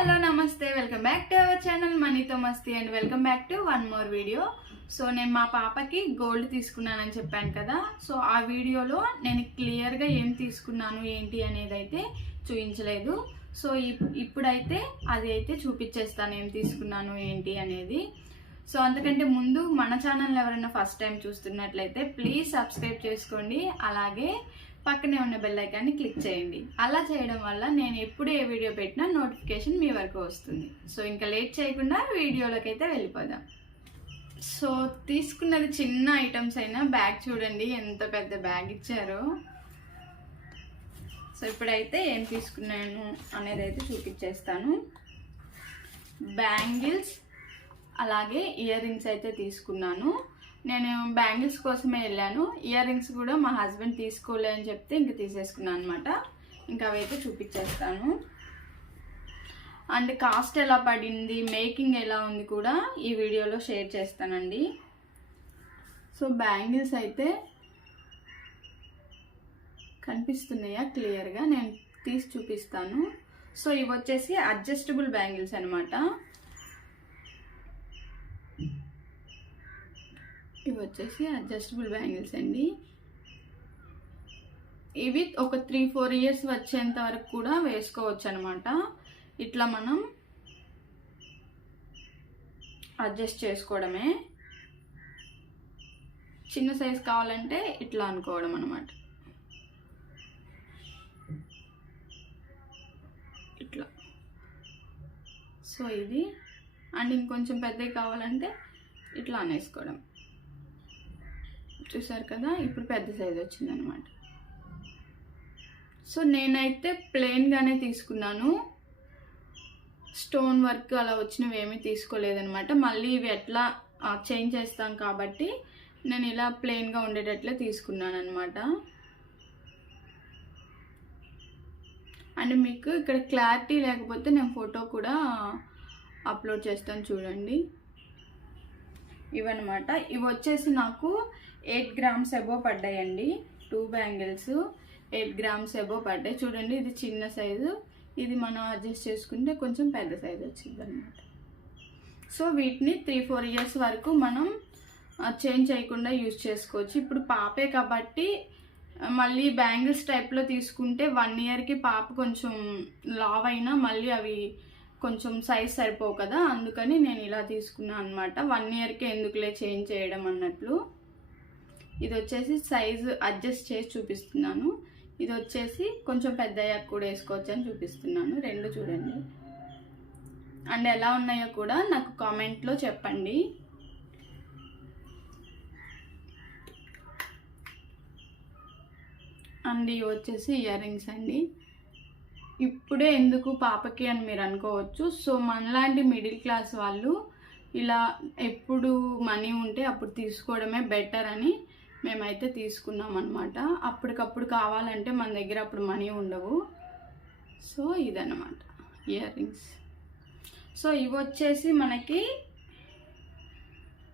Hello నమస్తే. Welcome back to our channel మనీతో మస్తీ and welcome back to one more video so నేను మా పాపకి గోల్డ్ తీసుకున్నానని చెప్పాను కదా. సో ఆ వీడియోలో నేను క్లియర్గా ఏం తీసుకున్నాను ఏంటి అనేది అయితే చూపించలేదు. సో ఇప్- ఇప్పుడైతే అది అయితే చూపించేస్తాను ఏం తీసుకున్నాను ఏంటి అనేది. సో అందుకంటే ముందు మన ఛానల్ ఎవరైనా ఫస్ట్ టైం చూస్తున్నట్లయితే ప్లీజ్ సబ్స్క్రైబ్ చేసుకోండి. అలాగే పక్కనే ఉన్న బెల్ ఐకాన్ని క్లిక్ చేయండి. అలా చేయడం వల్ల నేను ఎప్పుడు ఏ వీడియో పెట్టినా నోటిఫికేషన్ మీ వరకు వస్తుంది. సో ఇంకా లేట్ చేయకుండా వీడియోలోకి అయితే వెళ్ళిపోదాం. సో తీసుకున్నది చిన్న ఐటమ్స్ అయినా బ్యాగ్ చూడండి ఎంత పెద్ద బ్యాగ్ ఇచ్చారో. సో ఇప్పుడైతే ఏం తీసుకున్నాను అనేది అయితే చూపించేస్తాను. బ్యాంగిల్స్ అలాగే ఇయర్ రింగ్స్ అయితే తీసుకున్నాను. నేను బ్యాంగిల్స్ కోసమే వెళ్ళాను. ఇయర్ రింగ్స్ కూడా మా హస్బెండ్ తీసుకోలే అని చెప్తే ఇంక తీసేసుకున్నాను అనమాట ఇంకా అవైతే చూపించేస్తాను. అండ్ కాస్ట్ ఎలా పడింది మేకింగ్ ఎలా ఉంది కూడా ఈ వీడియోలో షేర్ చేస్తానండి. సో బ్యాంగిల్స్ అయితే కనిపిస్తున్నాయా క్లియర్గా? నేను తీసి చూపిస్తాను. సో ఇవి వచ్చేసి అడ్జస్టబుల్ బ్యాంగిల్స్ అనమాట ఇవి వచ్చేసి అడ్జస్టబుల్ బ్యాంగిల్స్ అండి. ఇవి ఒక త్రీ ఫోర్ ఇయర్స్ వచ్చేంత వరకు కూడా వేసుకోవచ్చు అనమాట ఇట్లా మనం అడ్జస్ట్ చేసుకోవడమే. చిన్న సైజ్ కావాలంటే ఇట్లా అనుకోవడం అనమాట. ఇట్లా. సో ఇది. అండ్ ఇంకొంచెం పెద్దవి కావాలంటే ఇట్లా అనేసుకోవడం. చూసారు కదా ఇప్పుడు పెద్ద సైజ్ వచ్చిందనమాట. సో నేనైతే ప్లెయిన్గానే తీసుకున్నాను. స్టోన్ వర్క్ అలా వచ్చినవి ఏమీ తీసుకోలేదనమాట. మళ్ళీ ఇవి ఎట్లా చేంజ్ చేస్తాం కాబట్టి నేను ఇలా ప్లెయిన్గా ఉండేటట్లే తీసుకున్నాను అనమాట అండ్ మీకు ఇక్కడ క్లారిటీ లేకపోతే నేను ఫోటో కూడా అప్లోడ్ చేస్తాను చూడండి. ఇవన్నమాట. ఇవి వచ్చేసి నాకు eight grams above పడ్డాయండి. Two bangles eight grams above పడ్డాయి. చూడండి ఇది చిన్న సైజు. ఇది మనం అడ్జస్ట్ చేసుకుంటే కొంచెం పెద్ద సైజు వచ్చింది అనమాట సో వీటిని త్రీ ఫోర్ ఇయర్స్ వరకు మనం చేంజ్ చేయకుండా యూజ్ చేసుకోవచ్చు. ఇప్పుడు పాపే కాబట్టి మళ్ళీ బ్యాంగిల్స్ టైప్లో తీసుకుంటే వన్ ఇయర్కి పాప కొంచెం లావ్ అయినా మళ్ళీ అవి కొంచెం సైజ్ సరిపోవు కదా. అందుకని నేను ఇలా తీసుకున్నాను అనమాట వన్ ఇయర్కి ఎందుకులే చేంజ్ చేయడం అన్నట్లు. ఇది వచ్చేసి సైజు అడ్జస్ట్ చేసి చూపిస్తున్నాను. ఇది వచ్చేసి కొంచెం పెద్ద అయ్యాక కూడా వేసుకోవచ్చు అని చూపిస్తున్నాను. రెండు చూడండి. అండ్ ఎలా ఉన్నాయో కూడా నాకు కామెంట్లో చెప్పండి. అండ్ ఇవి వచ్చేసి ఇయర్ రింగ్స్ అండి. ఇప్పుడే ఎందుకు పాపకి అని మీరు అనుకోవచ్చు. సో మనలాంటి మిడిల్ క్లాస్ వాళ్ళు ఇలా ఎప్పుడు మనీ ఉంటే అప్పుడు తీసుకోవడమే బెటర్ అని మేమైతే తీసుకున్నాం అనమాట అప్పటికప్పుడు కావాలంటే మన దగ్గర అప్పుడు మనీ ఉండవు. సో ఇదన్నమాట. ఇయర్ రింగ్స్ సో ఇవి వచ్చేసి మనకి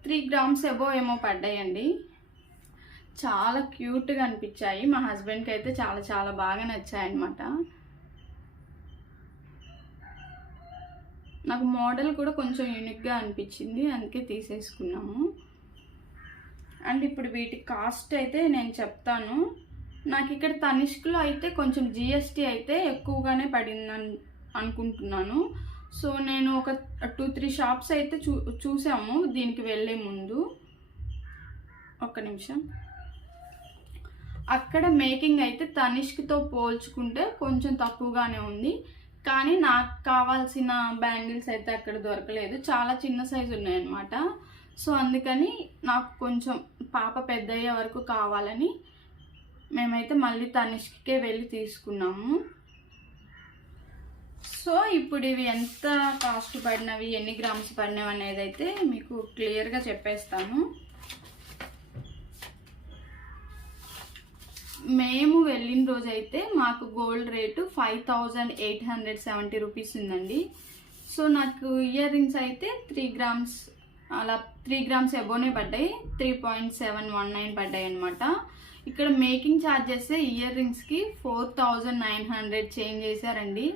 త్రీ గ్రామ్స్ ఎబో ఏమో పడ్డాయండి. చాలా క్యూట్గా అనిపించాయి. మా హస్బెండ్కి అయితే చాలా చాలా బాగా నచ్చాయి అనమాట నాకు మోడల్ కూడా కొంచెం యూనిక్గా అనిపించింది. అందుకే తీసేసుకున్నాము. అండ్ ఇప్పుడు వీటి కాస్ట్ అయితే నేను చెప్తాను. నాకు ఇక్కడ తనిష్క్లో అయితే కొంచెం జిఎస్టీ అయితే ఎక్కువగానే పడిందని అనుకుంటున్నాను. సో నేను ఒక టూ త్రీ షాప్స్ అయితే చూ చూసాము. దీనికి వెళ్ళే ముందు ఒక్క నిమిషం. అక్కడ మేకింగ్ అయితే తనిష్క్తో పోల్చుకుంటే కొంచెం తక్కువగానే ఉంది. కానీ నాకు కావాల్సిన బ్యాంగిల్స్ అయితే అక్కడ దొరకలేదు. చాలా చిన్న సైజు ఉన్నాయన్నమాట. సో అందుకని నాకు కొంచెం పాప పెద్ద అయ్యే వరకు కావాలని మేమైతే మళ్ళీ తనిష్కే వెళ్ళి తీసుకున్నాము. సో ఇప్పుడు ఇవి ఎంత కాస్ట్ పడినవి ఎన్ని గ్రామ్స్ పడినవి అనేది అయితే మీకు క్లియర్గా చెప్పేస్తాను. మేము వెళ్ళిన రోజు అయితే మాకు gold rate five thousand eight hundred seventy rupees ఉందండి. సో నాకు ఇయర్ రింగ్స్ అయితే త్రీ గ్రామ్స్ అలా త్రీ గ్రామ్స్ ఎబోనే పడ్డాయి. Three point seven one nine పడ్డాయి అనమాట ఇక్కడ making charges ear రింగ్స్కి four thousand nine hundred change చేశారండి.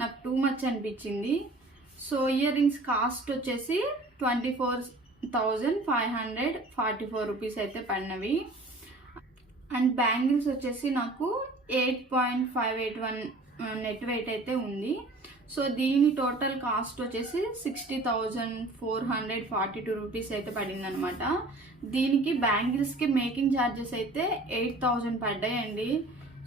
నాకు టూ మచ్ అనిపించింది. సో ఇయర్ రింగ్స్ కాస్ట్ వచ్చేసి twenty four thousand five hundred forty four rupees అయితే పడినవి. అండ్ బ్యాంగిల్స్ వచ్చేసి నాకు eight point five eight one net weight అయితే ఉంది. సో దీని టోటల్ కాస్ట్ వచ్చేసి sixty thousand four hundred forty two rupees అయితే పడింది అనమాట దీనికి బ్యాంగిల్స్కి మేకింగ్ ఛార్జెస్ అయితే ఎయిట్ థౌజండ్ పడ్డాయండి.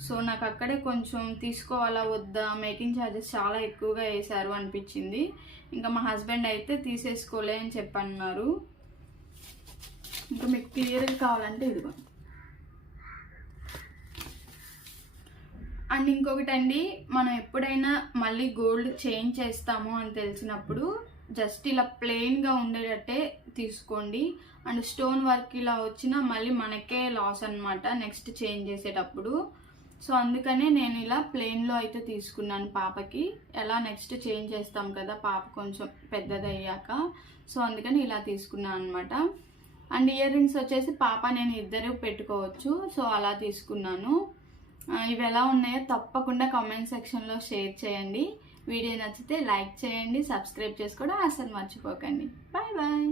సో నాకు అక్కడే కొంచెం తీసుకోవాలా వద్దా మేకింగ్ ఛార్జెస్ చాలా ఎక్కువగా వేశారు అనిపించింది. ఇంకా మా హస్బెండ్ అయితే తీసేసుకోలే అని చెప్పన్నారు. ఇంకా మీకు క్లియర్గా కావాలంటే ఇదిగో అండ్ ఇంకొకటి అండి మనం ఎప్పుడైనా మళ్ళీ గోల్డ్ చేంజ్ చేస్తాము అని తెలిసినప్పుడు జస్ట్ ఇలా ప్లెయిన్గా ఉండేటట్టే తీసుకోండి. అండ్ స్టోన్ వర్క్ ఇలా వచ్చినా మళ్ళీ మనకే లాస్ అనమాట నెక్స్ట్ చేంజ్ చేసేటప్పుడు. సో అందుకనే నేను ఇలా ప్లెయిన్లో అయితే తీసుకున్నాను పాపకి. ఎలా నెక్స్ట్ చేంజ్ చేస్తాం కదా పాప కొంచెం పెద్దదయ్యాక. సో అందుకని ఇలా తీసుకున్నాను అనమాట అండ్ ఇయర్ రింగ్స్ వచ్చేసి పాప నేను ఇద్దరు పెట్టుకోవచ్చు. సో అలా తీసుకున్నాను. ఇవి ఎలా ఉన్నాయో తప్పకుండా కామెంట్ సెక్షన్లో షేర్ చేయండి. వీడియో నచ్చితే లైక్ చేయండి సబ్స్క్రైబ్ చేసుకోవడం అసలు మర్చిపోకండి. Bye bye